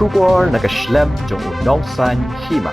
Kular Jingslem jong Nongtrei Hima.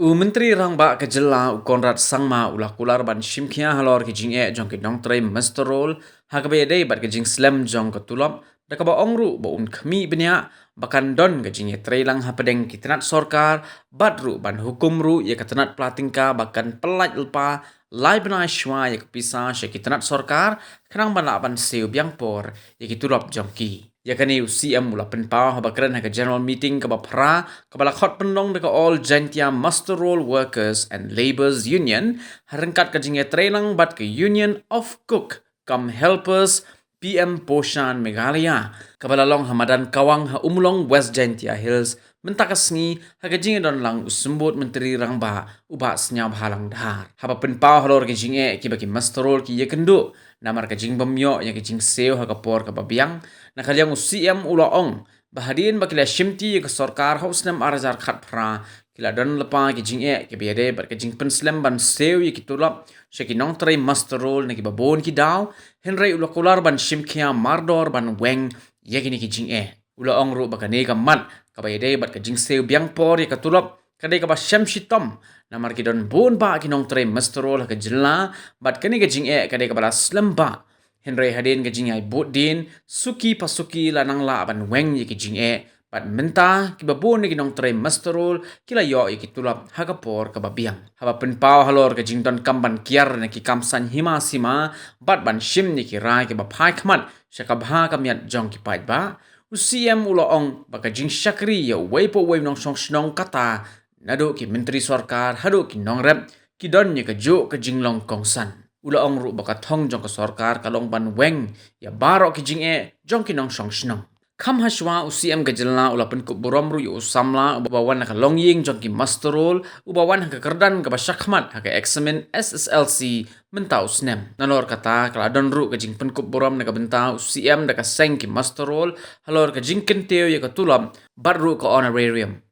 Menteri Rangba Kejela Konrad Sangma ulah Kular ban Shimkhia halor ke Jingeh jong ke Nongtrei Mesterol hakabe dei bat ke Jingslem jong ke Tulop dakaba ongru ba khmi benya bakan don ke Jingeh trailang hapadeng kitnat sorkar badru ban hukum ru ye katanat platingka bakan pelaj ulpa lai bena shwa ye kepisa she kitnat sorkar kenang ban ban seu biangpor ye kitulop jongki yakani UCM mula penpau habakran ha general meeting ka bapra ka bala khot pendong de all Jantia Master Roll Workers and Labours Union harengkat ka Jingeh trailang bat ke Union of Cook come helpers PM Poshan Meghalaya kabalalong hamadan kawang ha umulong West Jantia Hills mentakasngi ha Jingeh don lang usembut menteri rangba uba senyap halang dahar haba penpau halor ke Jingeh ki baki Master Roll ki ye kendu namar ka Jing bamyo ya ke Jing seo ha kapor ka babiang nakaliang UCM ulaong bahadin bakila shimti ke sorkar hausnam arazar khat phra kila don lepa ke Jingeh ke biade bar ke Jing penslem ban seo ye kitulap sheki Nongtrei Master Roll ne ki babon ki daw henry ula Kular ban shimkhia mardor ban Weng ye ki Jingeh ulaong ru bakane ka mat ka biade bar ke Jing seo biangpor ye katulap kadai ka ba shamshitom namar ki don bon ba ki Nongtrei Master Roll ke jela bat kani ke Jingeh kadai ka bala slamba Henry hadin ke Jingeh bot din suki pasuki lanang la ban Weng ye ke Jingeh bat menta ki babon ki Nongtrei Master Roll kila yo ye ki Tulop hakapor ka babiang haba penpau halor ke Jingdon kamban kiar ne ki kamsan Hima sima bat ban shim ni ki rai ke ba phai khmat shakabha kamiat jong ki pait ba UCM uloong baka Jing shakri ye weipo wei nong song snong kata nado ki menteri sorkar hado ki nongrep ki don ye ke jo ke Jinglong kongsan ulaong ru baka thong jong ke sorkar kalong ban Weng ya barok ki Jingeh jong ki nong song snong kam hashwa UCM gajelna ula penkup borom ru yu samla ubawan ka longying jong ki Master Roll ubawan ka kerdan ka basyakmat ka examen SSLC mentau snem nalor kata kaladon ru ka Jing penkup borom na ka benta UCM da ka seng ki Master Roll halor ka Jing kenteo ya ka Tulop barru ka honorarium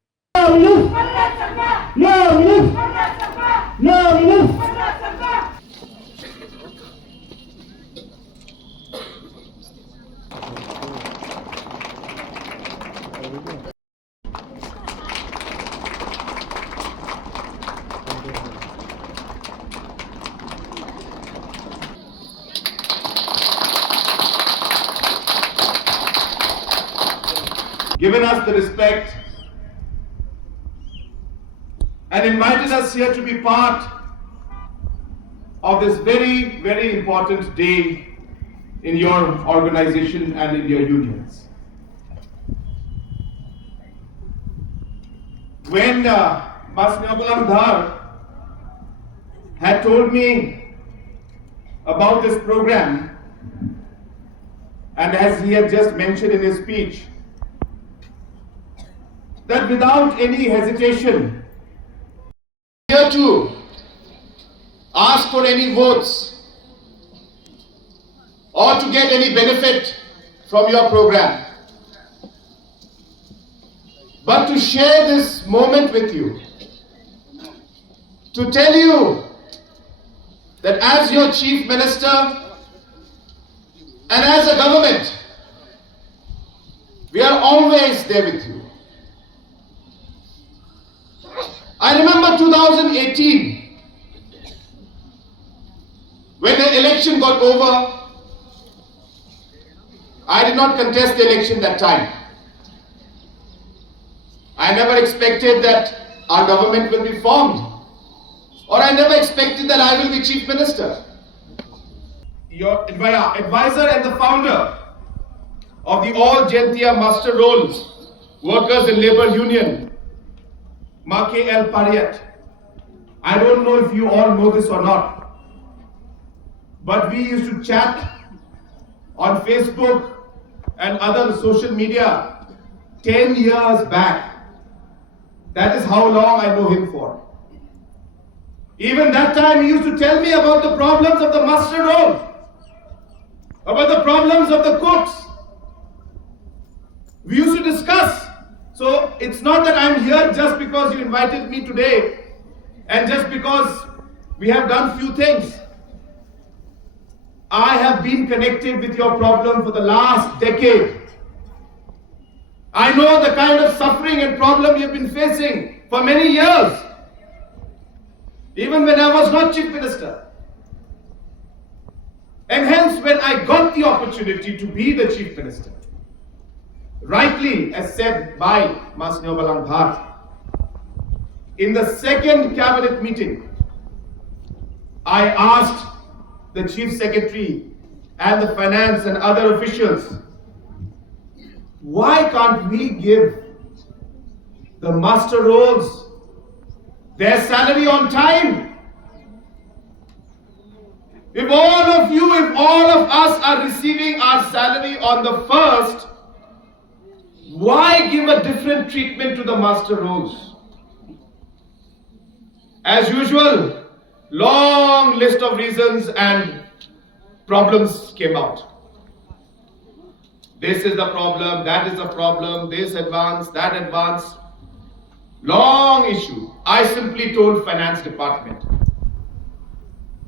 given us the respect and invited us here to be part of this very, very important day in your organization and in your unions. When Mas Nyakulam Dhar had told me about this program, and as he had just mentioned in his speech, that without any hesitation, here to ask for any votes or to get any benefit from your program, but to share this moment with you, to tell you that as your Chief Minister and as a government, we are always there with you. I remember 2018, when the election got over. I did not contest the election that time. I never expected that our government will be formed, or I never expected that I will be Chief Minister. Your advisor and the founder of the All Jantia Master Rolls Workers and Labour Union, Make El Pariat. I don't know if you all know this or not, but we used to chat on Facebook and other social media 10 years back. That is how long I know him for. Even that time he used to tell me about the problems of the Master Roll, about the problems of the cooks. We used to discuss. So it's not that I'm here just because you invited me today and just because we have done few things. I have been connected with your problem for the last decade. I know the kind of suffering and problem you've been facing for many years, even when I was not Chief Minister. And hence, when I got the opportunity to be the Chief Minister, rightly as said by Mas Neobalang Bhat, in the second cabinet meeting, I asked the Chief Secretary and the finance and other officials, why can't we give the master rolls their salary on time? If all of you, if all of us are receiving our salary on the 1st, why give a different treatment to the master rolls? As usual, long list of reasons and problems came out. This is the problem, that is the problem, this advance, that advance. Long issue. I simply told Finance Department,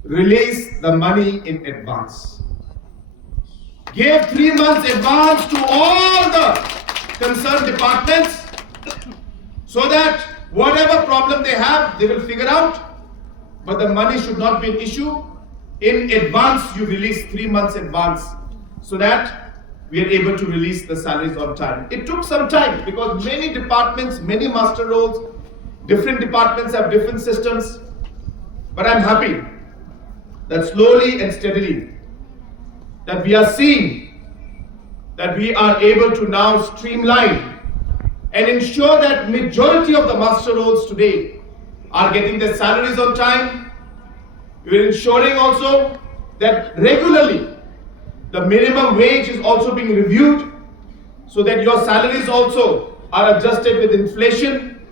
release the money in advance. Give 3 months advance to all the concerned departments so that whatever problem they have, they will figure out. But the money should not be an issue. In advance, you release 3 months advance so that we are able to release the salaries on time. It took some time because many departments, many master roles, different departments have different systems. But I'm happy that slowly and steadily that we are seeing that we are able to now streamline and ensure that majority of the master roles today are getting their salaries on time. We are ensuring also that regularly the minimum wage is also being reviewed so that your salaries also are adjusted with inflation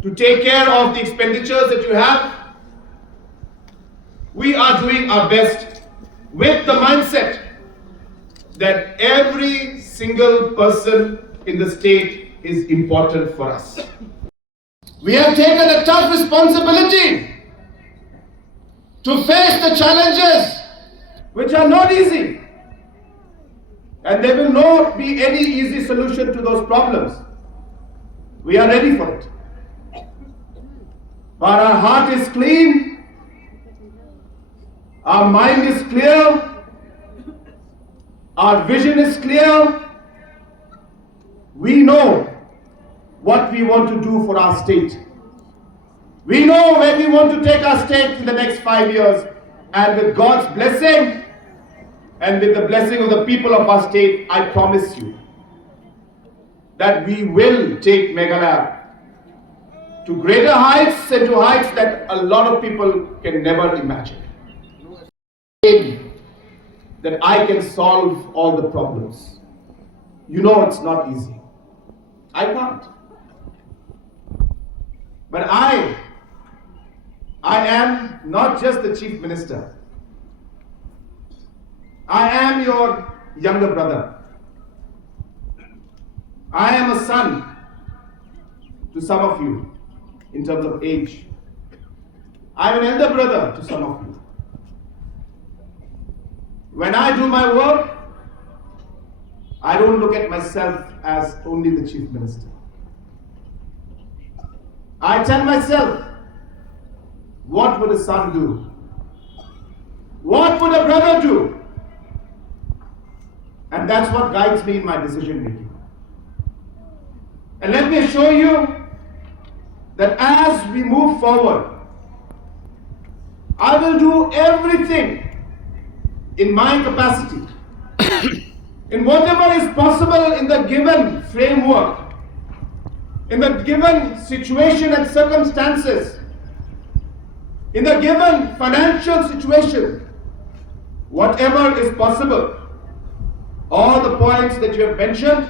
to take care of the expenditures that you have. We are doing our best with the mindset that every single person in the state is important for us. We have taken a tough responsibility to face the challenges which are not easy. And there will not be any easy solution to those problems. We are ready for it. But our heart is clean, our mind is clear, our vision is clear. We know what we want to do for our state. We know where we want to take our state in the next 5 years. And with God's blessing and with the blessing of the people of our state, I promise you that we will take Meghalaya to greater heights and to heights that a lot of people can never imagine. That I can solve all the problems. You know it's not easy. I can't. But I am not just the Chief Minister. I am your younger brother. I am a son to some of you in terms of age. I am an elder brother to some of you. When I do my work, I don't look at myself as only the Chief Minister. I tell myself, what would a son do? What would a brother do? And that's what guides me in my decision making. And let me assure you that as we move forward, I will do everything in my capacity, in whatever is possible in the given framework, in the given situation and circumstances, in the given financial situation, whatever is possible, all the points that you have mentioned,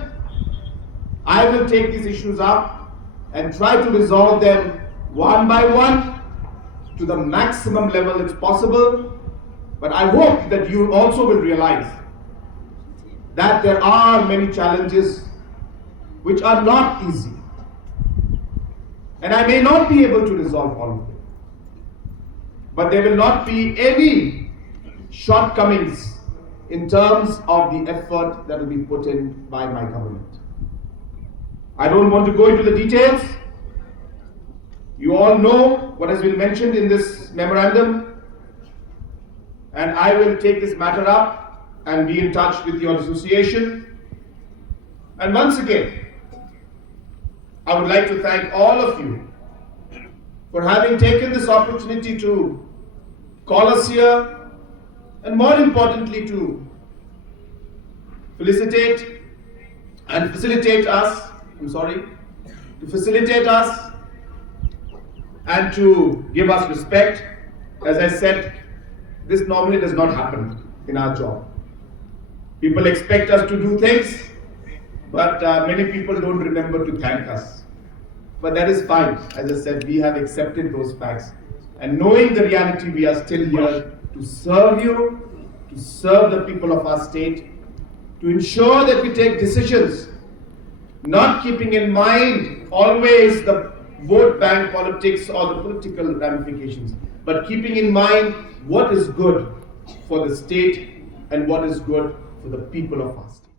I will take these issues up and try to resolve them one by one to the maximum level it's possible. But I hope that you also will realize that there are many challenges which are not easy. And I may not be able to resolve all of them. But there will not be any shortcomings in terms of the effort that will be put in by my government. I don't want to go into the details. You all know what has been mentioned in this memorandum, and I will take this matter up and be in touch with your association. And once again, I would like to thank all of you for having taken this opportunity to call us here, and more importantly to facilitate us and to give us respect. As I said, this normally does not happen in our job. People expect us to do things, but many people don't remember to thank us. But that is fine. As I said, we have accepted those facts. And knowing the reality, we are still here to serve you, to serve the people of our state, to ensure that we take decisions, not keeping in mind always the vote bank politics or the political ramifications, but keeping in mind what is good for the state and what is good for the people of our state.